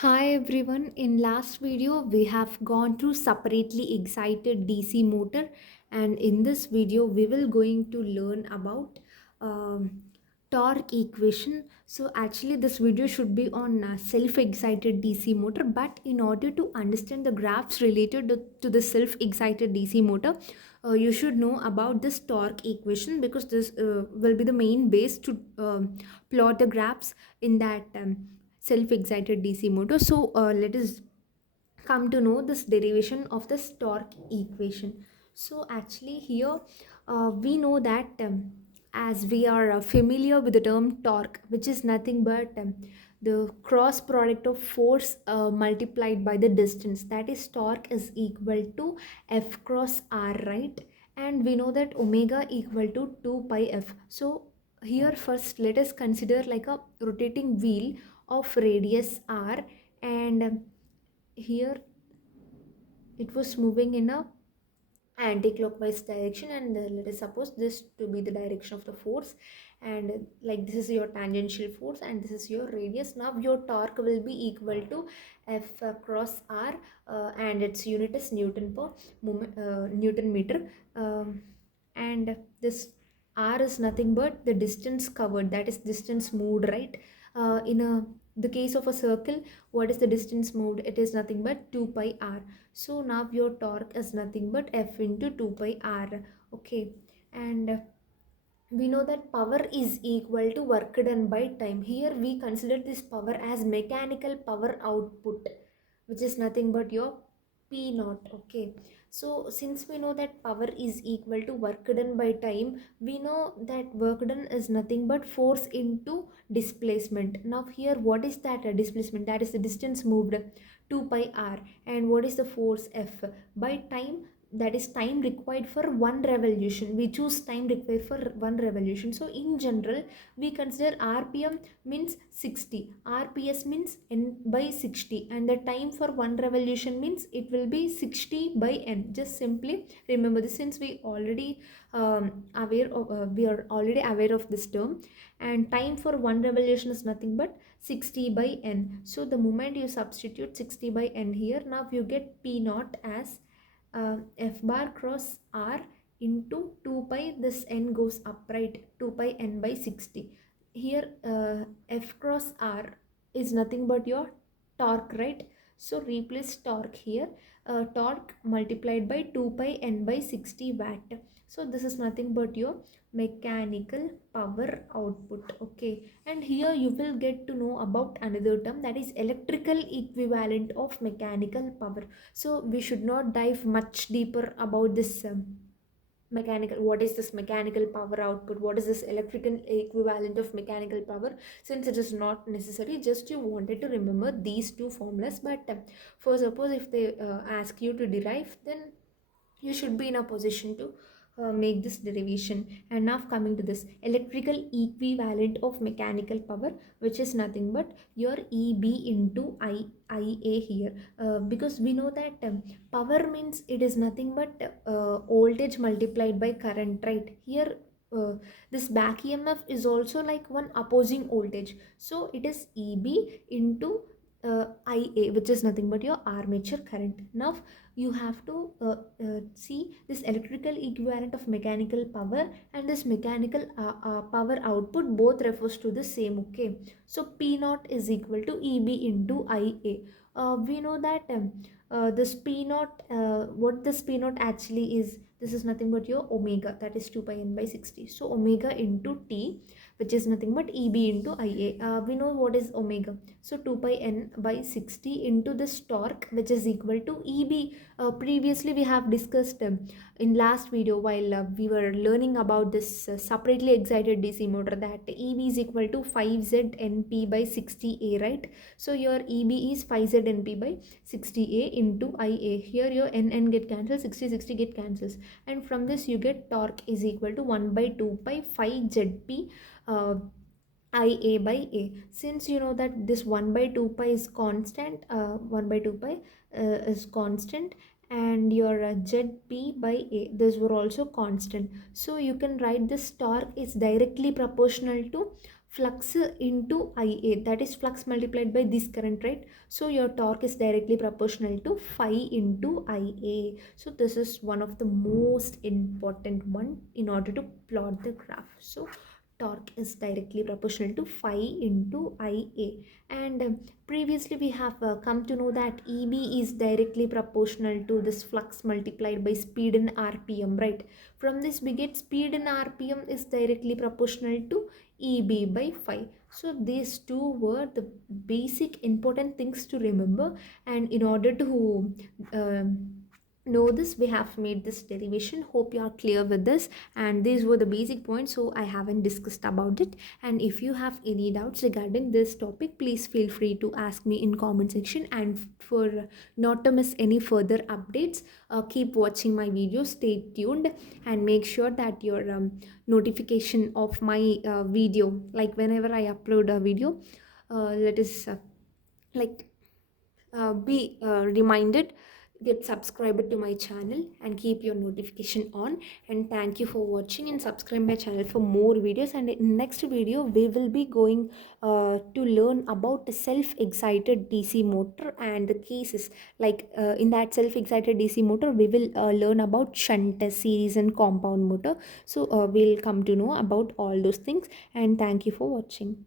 Hi everyone, in last video we have gone through separately excited DC motor, and in this video we will going to learn about um, torque equation. So actually this video should be on self-excited DC motor, but in order to understand the graphs related to the self-excited DC motor, you should know about this torque equation, because this will be the main base to plot the graphs in that self-excited DC motor. So let us come to know this derivation of this torque equation. So actually here we know that as we are familiar with the term torque, which is nothing but the cross product of force multiplied by the distance, that is torque is equal to F cross R, right? And we know that omega equal to 2 pi F. So here first let us consider like a rotating wheel of radius R, and here it was moving in a anti-clockwise direction, and let us suppose this to be the direction of the force, and like this is your tangential force and this is your radius. Now your torque will be equal to F cross R, and its unit is Newton per moment, Newton meter, and this R is nothing but the distance covered, that is distance moved, right? In the case of a circle, what is the distance moved? It is nothing but 2 pi R. So now your torque is nothing but F into 2 pi R. Okay, and we know that power is equal to work done by time. Here we consider this power as mechanical power output, which is nothing but your P naught. Okay, so since we know that power is equal to work done by time, we know that work done is nothing but force into displacement. Now here what is that displacement? That is the distance moved, 2 pi R, and what is the force F by time, that is time required for one revolution. We choose time required for one revolution. So in general we consider rpm means 60, rps means n by 60, and the time for one revolution means it will be 60 by n. Just simply remember this, since we already we are already aware of this term, and time for one revolution is nothing but 60 by n. So the moment you substitute 60 by n here, now you get p naught as f bar cross r into 2 pi, this n goes up, right? 2 pi n by 60. Here f cross r is nothing but your torque, right? So replace torque here, torque multiplied by 2 pi n by 60 watt. So this is nothing but your mechanical power output. Okay, and here you will get to know about another term, that is electrical equivalent of mechanical power. So we should not dive much deeper about this mechanical, what is this mechanical power output, what is this electrical equivalent of mechanical power, since it is not necessary. Just you wanted to remember these two formulas, but for suppose if they ask you to derive, then you should be in a position to make this derivation. And now coming to this electrical equivalent of mechanical power, which is nothing but your eb into ia here, because we know that power means it is nothing but voltage multiplied by current, right? Here this back emf is also like one opposing voltage, so it is eb into ia, which is nothing but your armature current. Now you have to see this electrical equivalent of mechanical power and this mechanical power output, both refers to the same. Okay, so p naught is equal to eb into ia. We know that this p naught, what this p naught actually is, this is nothing but your omega, that is 2 pi n by 60. So omega into t, which is nothing but eb into ia. We know what is omega, so 2 pi n by 60 into this torque, which is equal to eb. Previously we have discussed in last video, while we were learning about this separately excited DC motor, that eb is equal to 5z np by 60a, right? So your eb is 5z np by 60a into ia. Here your n get cancelled, 60 get cancels, and from this you get torque is equal to 1 by 2 pi 5 zp ia by a. Since you know that this 1 by 2 pi is constant, 1 by 2 pi is constant, and your zp by a, these were also constant. So you can write this torque is directly proportional to flux into Ia, that is flux multiplied by this current, right? So your torque is directly proportional to phi into Ia. So this is one of the most important one in order to plot the graph. So torque is directly proportional to phi into Ia. And previously we have come to know that Eb is directly proportional to this flux multiplied by speed in rpm, right? From this we get speed in rpm is directly proportional to Eb by phi. So these two were the basic important things to remember, and in order to know this, we have made this derivation. Hope you are clear with this, and these were the basic points, so I haven't discussed about it. And if you have any doubts regarding this topic, please feel free to ask me in comment section. And for not to miss any further updates, keep watching my videos, stay tuned, and make sure that your notification of my video, like whenever I upload a video, let us like be reminded, get subscribed to my channel and keep your notification on. And thank you for watching, and subscribe my channel for more videos. And in next video we will be going to learn about the self-excited DC motor and the cases, like in that self-excited DC motor we will learn about shunt, series and compound motor. So we'll come to know about all those things. And thank you for watching.